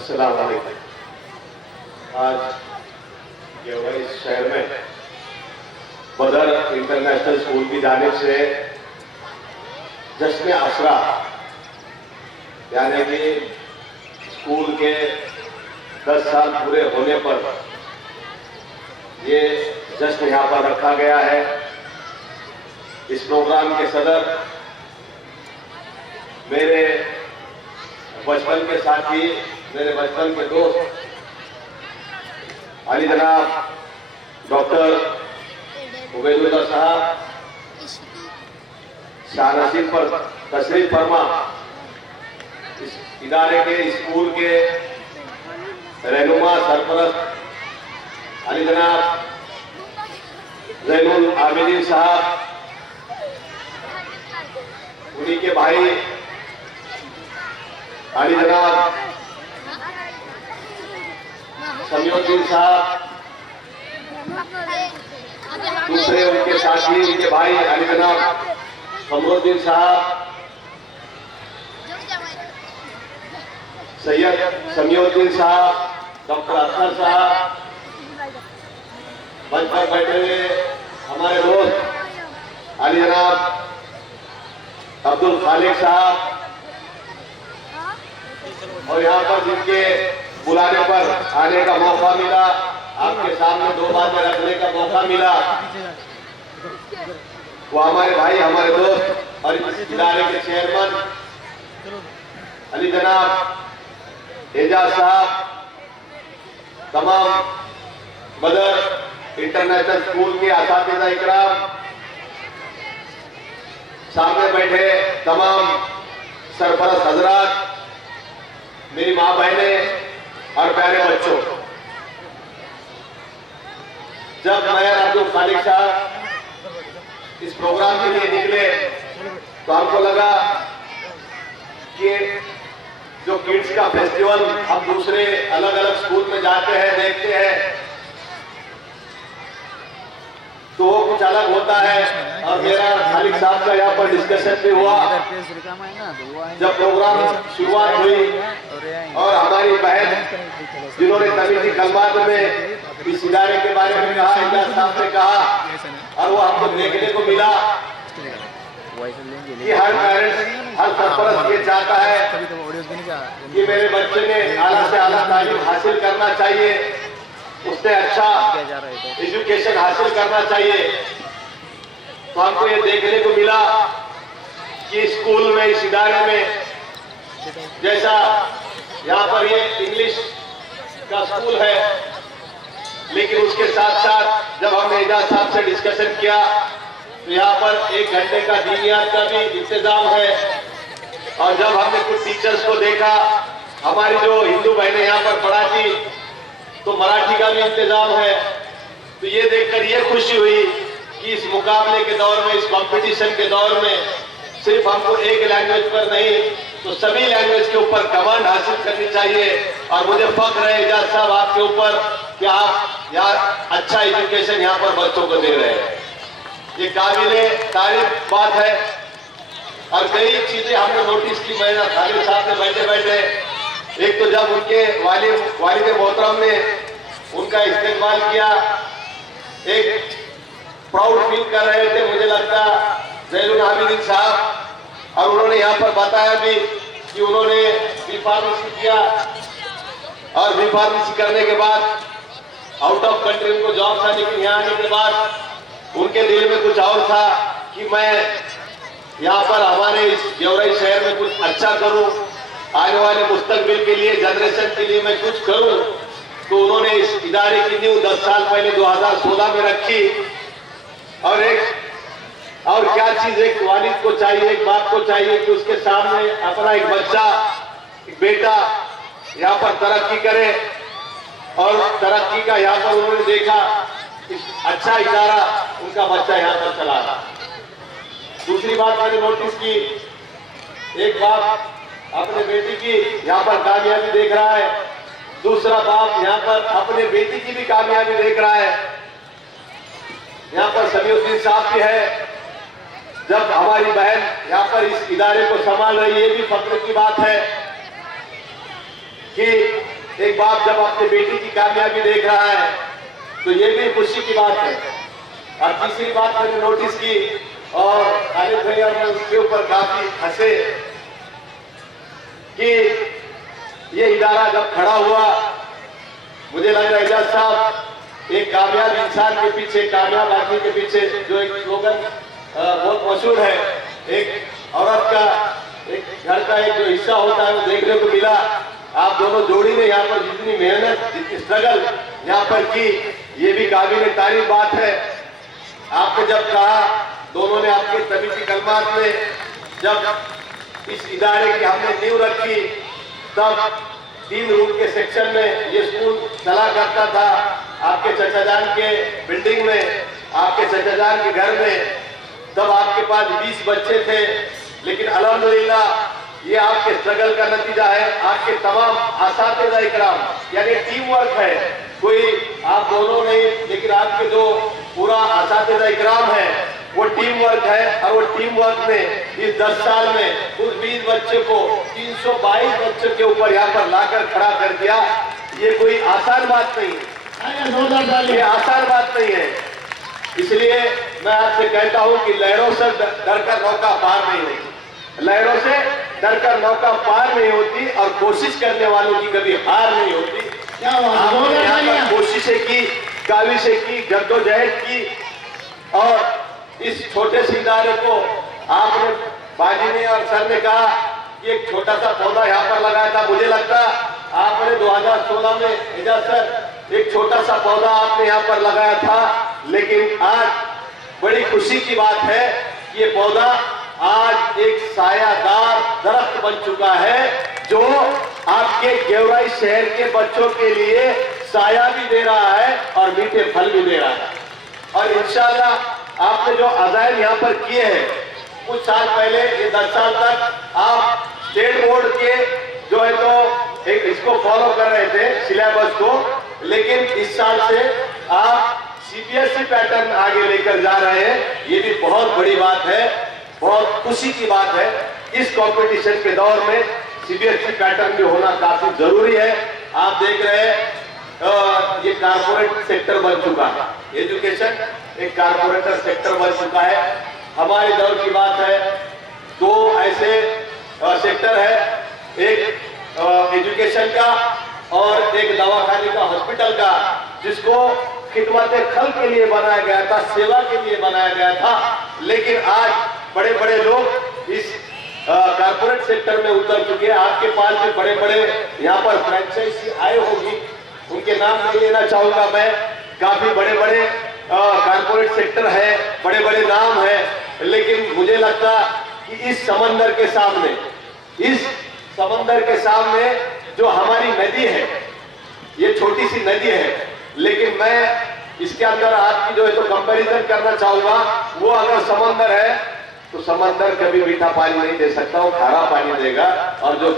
अस्सलाम वालेकुम। आज देवघर शहर में बदर इंटरनेशनल स्कूल की जानिब से जश्न आसरा यानी कि स्कूल के 10 साल पूरे होने पर ये जश्न यहाँ पर रखा गया है। इस प्रोग्राम के सदर मेरे बचपन के साथी, मेरे बचपन के दोस्त अली जनाब डॉक्टर उबैदुल्लाह साहब शाहनसीब पर तशरीफ फरमा इस इदारे के, स्कूल के रहनुमा सरपरस्त अली जनाब जैनुल आबिदीन साहब, उन्हीं के भाई अली जनाब समीउद्दीन साहब, दूसरे उनके साथी, उनके भाई अली जनाब कमरुद्दीन साहब, सैयद समीउद्दीन साहब, डॉक्टर अख्तर साहब, मंच पर बैठे हुए हमारे दोस्त अली जनाब अब्दुल खालिक साहब, और यहाँ पर जिनके बुलाने पर आने का मौका मिला, आपके सामने 2 बातें रखने का मौका मिला, वो हमारे भाई, हमारे दोस्त और इस इदारे के चेयरमैन अली जनाब एजाज साहब, तमाम बदर इंटरनेशनल स्कूल के असातिज़ा इकराम, सामने बैठे तमाम सरपरस्त हजरात, मेरी माँ बहनें और प्यारे बच्चों, जब मैं अब्दुल खालिक साहब इस प्रोग्राम के लिए निकले तो हमको लगा कि जो किड्स का फेस्टिवल हम दूसरे अलग अलग स्कूल में जाते हैं, देखते हैं, तो वो कुछ अलग होता है। और मेरा खालिक साहब का यहाँ पर डिस्कशन भी हुआ जब प्रोग्राम शुरुआत हुई, और हमारी बहन जिन्होंने तमीज़ी कलमात में इस इदारे के बारे में कहा, एजाज साहब ने कहा, और वो हमको देखने को मिला कि हर पेरेंट्स, हर सरपरस्त ये चाहता है कि मेरे बच्चे ने आला से आला तालीम हासिल करना चाहिए, उसने अच्छा एजुकेशन हासिल करना चाहिए। तो हमको ये देखने को मिला कि स्कूल में, इस इदारे में, जैसा यहाँ पर ये इंग्लिश का स्कूल है, लेकिन उसके साथ साथ जब हमने एजाज साहब से डिस्कशन किया तो यहाँ पर 1 घंटे का दीनियात का भी इंतजाम है। और जब हमने कुछ टीचर्स को देखा, हमारी जो हिंदू बहनें यहाँ पर पढ़ाती, तो मराठी का भी इंतजाम है। तो ये देखकर ये खुशी हुई कि इस मुकाबले के दौर में, इस कंपटीशन के दौर में सिर्फ हमको एक लैंग्वेज पर नहीं, तो सभी लैंग्वेज के ऊपर कमांड हासिल करनी चाहिए। और मुझे फख्र है एजाज साहब आपके ऊपर कि आप यहाँ अच्छा एजुकेशन यहाँ पर बच्चों को दे रहे हैं, ये काबिले तारीफ बात है। और कई चीजें हमने नोटिस की, मैं खालिद साहब ने बैठे बैठे, एक तो जब उनके वालिद मोहतरम ने उनका इस्तेमाल किया, एक प्राउड फील कर रहे थे, मुझे लगता जैनुल आबिदीन साहब, और उन्होंने यहाँ पर बताया भी कि उन्होंने बी फार्मेसी किया, और बी फार्मेसी करने के बाद आउट ऑफ कंट्री उनको जॉब था, लेकिन यहाँ आने के बाद उनके दिल में कुछ और था कि मैं यहाँ पर हमारे इस देवराई शहर में कुछ अच्छा करूँ, आने वाले मुस्तकबिल के लिए, जनरेशन के लिए मैं कुछ करूं। तो उन्होंने इस इदारे की नींव 10 साल पहले 2016 में रखी। और क्या चीज एक वालिद को चाहिए, एक बाप को चाहिए कि उसके सामने अपना एक बच्चा, एक बेटा यहाँ पर तरक्की करे, और तरक्की का यहाँ पर उन्होंने देखा अच्छा इदारा उनका बच्चा यहाँ पर चला रहा। दूसरी बात मैंने नोटिस की, एक बाप अपने बेटी की यहाँ पर कामयाबी देख रहा है, दूसरा बाप यहाँ पर अपने बेटी की भी कामयाबी देख रहा है। यहाँ पर समीउद्दीन साहब भी है, जब हमारी बहन यहाँ पर इस इदारे को संभाल रही है, ये भी फख्र की बात है कि एक बाप जब अपने बेटी की कामयाबी देख रहा है तो ये भी खुशी की बात है। और तीसरी बात मैंने नोटिस की और खालिद भैया ने उसके ऊपर काफी हंसे कि ये इदारा जब खड़ा हुआ, मुझे लग रहा है एजाज साहब एक कामयाब इंसान के पीछे, कामयाब आदमी के पीछे, जो एक स्लोगन बहुत मशहूर है, एक औरत का, एक घर का एक जो हिस्सा होता है वो देखने को मिला। आप दोनों जोड़ी ने यहाँ पर जितनी मेहनत, जितनी स्ट्रगल यहाँ पर की, ये भी काबिल तारीफ बात है। आपने जब कहा, दोनों ने आपके तबीयती कलमात में जब इस इदारे की हमने नींव रखी, तब 3 रूम के सेक्शन में ये स्कूल चला करता था। आपके चचा जान के बिल्डिंग में, आपके चचा जान के घर में, तब आपके पास 20 बच्चे थे। लेकिन अल्हम्दुलिल्लाह ये आपके स्ट्रगल का नतीजा है। आपके तमाम असातिज़ा इकराम, यानी टीम वर्क है, कोई आप दोनों नहीं, लेकिन आपके जो पूरा असातिज़ा इकराम है वो टीम वर्क है। और वो टीम वर्क में इस 10 साल में उस 20 बच्चे को 322 बच्चों के ऊपर यहाँ पर लाकर खड़ा कर दिया। ये कोई आसान बात नहीं है, ये आसान बात नहीं है। इसलिए मैं आपसे कहता हूं कि लहरों से डरकर नौका पार नहीं होती, लहरों से डरकर नौका पार नहीं होती, और कोशिश करने वालों की कभी हार नहीं होती। आपने यहाँ पर कोशिशें की, काविशें की, जद्दोजहद की, और इस छोटे से इदारे को आपने, बाजी ने और सर ने कहा कि एक छोटा सा पौधा यहाँ पर लगाया था। मुझे लगता आपने 2016 में एजाज सर एक छोटा सा पौधा आपने यहाँ पर लगाया था, लेकिन आज बड़ी खुशी की बात है कि ये पौधा आज एक सायादार दरख्त बन चुका है, जो आपके गेवराई शहर के बच्चों के लिए साया भी दे रहा है और मीठे फल भी दे रहा है। और इंशाअल्लाह आपने जो अज़ाइम यहाँ पर किए हैं, कुछ साल पहले, ये 10 साल तक आप स्टेट बोर्ड के जो है तो एक इसको फॉलो कर रहे थे सिलेबस को, लेकिन इस साल से आप सीबीएसई पैटर्न आगे लेकर जा रहे हैं। ये भी बहुत बड़ी बात है, बहुत खुशी की बात है। इस कंपटीशन के दौर में सीबीएसई पैटर्न भी होना काफी जरूरी है। आप देख रहे हैं ये कारपोरेट सेक्टर बन चुका है, एजुकेशन एक कारपोरेट सेक्टर बन चुका है। हमारे दौर की बात है, 2 ऐसे सेक्टर है, एक एजुकेशन का और एक दवाखाने का, हॉस्पिटल का, जिसको खिदमत खल के लिए बनाया गया था, सेवा के लिए बनाया गया था। लेकिन आज बड़े बड़े लोग इस कारपोरेट सेक्टर में उतर चुके हैं। आपके पास भी बड़े बड़े यहाँ पर फ्रेंचाइजी आए होगी, उनके नाम नहीं लेना चाहूंगा मैं। काफी बड़े बड़े कारपोरेट सेक्टर है, बड़े बड़े नाम है, लेकिन मुझे लगता कि इस समंदर के सामने, इस समंदर के सामने जो हमारी नदी है, ये छोटी सी नदी है, लेकिन मैं इसके अंदर आपकी जो है तो कंपैरिजन करना चाहूंगा। वो अगर समंदर है तो समंदर कभी मीठा पानी नहीं दे सकता, वो खारा पानी देगा। और जो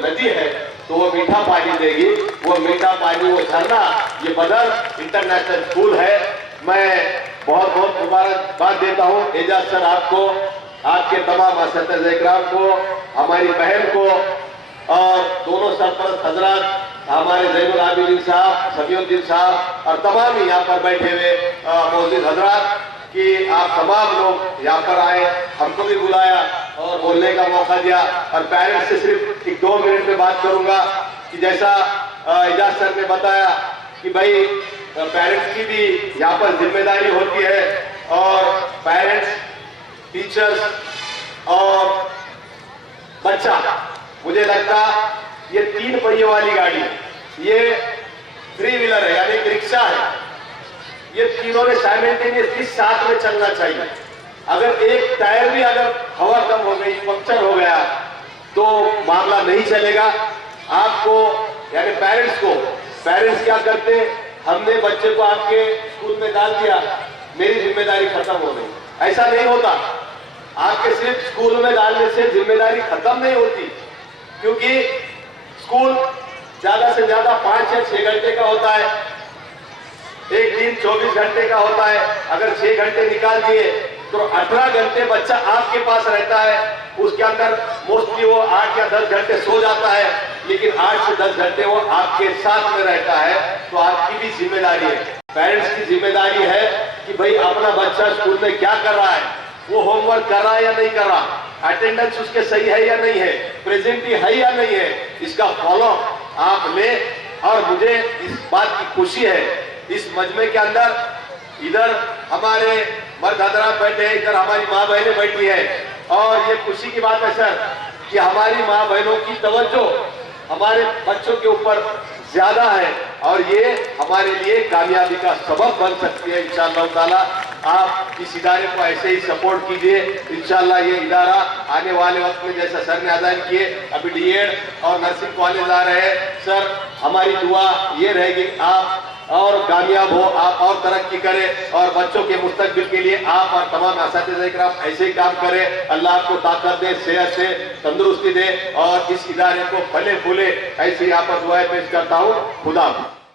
नदी है तो वो मीठा पानी देगी। वो मीठा पानी, वो झरना, ये बदर इंटरनेशनल स्कूल है। मैं बहुत बहुत मुबारकबाद देता हूँ एजाज सर आपको, आपके तमाम असातिज़ा इकराम को, हमारी बहन को, और दोनों सरपरस्त हजरात, हमारे ज़ैनुल आबिदीन साहब, समीउद्दीन साहब, और तमाम यहाँ पर बैठे हुए मौजूद हजरात, कि आप तमाम लोग यहाँ पर आए, हमको भी बुलाया और बोलने का मौका दिया। और पेरेंट्स से सिर्फ 1-2 मिनट में बात करूंगा कि जैसा एजाज सर ने बताया कि भाई पेरेंट्स की भी यहाँ पर जिम्मेदारी होती है, और पेरेंट्स, टीचर्स और बच्चा, मुझे लगता ये 3 पहिए वाली गाड़ी है, ये 3 व्हीलर है, यानी एक रिक्शा है। ये तीनों ने साइमल्टेनियसली साथ में चलना चाहिए। अगर एक टायर भी अगर हवा कम हो गई, पंक्चर हो गया, तो मामला नहीं चलेगा। आपको यानी पेरेंट्स क्या करते, हमने बच्चे को आपके स्कूल में डाल दिया, मेरी जिम्मेदारी खत्म हो गई, ऐसा नहीं होता। आपके सिर्फ स्कूल में डालने से जिम्मेदारी खत्म नहीं होती, क्योंकि स्कूल ज्यादा से ज्यादा 5 या 6 घंटे का होता है, एक दिन 24 घंटे का होता है। अगर 6 घंटे निकाल दिए तो 18 घंटे बच्चा आपके पास रहता है। उसके अंदर मोस्टली वो 8 या 10 घंटे सो जाता है, लेकिन 8 से 10 घंटे वो आपके साथ में रहता है, तो आपकी भी जिम्मेदारी है, पेरेंट्स की जिम्मेदारी है कि भाई अपना बच्चा स्कूल में क्या कर रहा है, वो होमवर्क कर रहा है या नहीं कर रहा, अटेंडेंस उसके सही है या नहीं है, प्रेजेंटी है या नहीं है, इसका फॉलो आप ले। और मुझे इस बात की खुशी है, इस मजमे के अंदर इधर हमारे मर्द हजरात बैठे हैं, इधर हमारी माँ बहनें बैठी है, और ये खुशी की बात है सर कि हमारी माँ बहनों की तवज्जो हमारे बच्चों के ऊपर ज्यादा है, और ये हमारे लिए कामयाबी का सबब बन सकती है इंशाअल्लाह ताला। आप इस इदारे को ऐसे ही सपोर्ट कीजिए, इंशाअल्लाह ये इदारा आने वाले वक्त में, जैसा सर ने अदा किए, अभी डीएड और नर्सिंग कॉलेज आ रहे हैं, सर हमारी दुआ ये रहेगी आप और कामयाब हो, आप और तरक्की करें, और बच्चों के मुस्तकबिल के लिए आप और तमाम असातिज़ा-ए-किराम ऐसे ही काम करें। अल्लाह आपको ताकत दे, सेहत से तंदुरुस्ती दे, और इस इदारे को फले फूले, ऐसे ही आप दुआएं पेश करता हूँ। खुदा हाफ़िज़।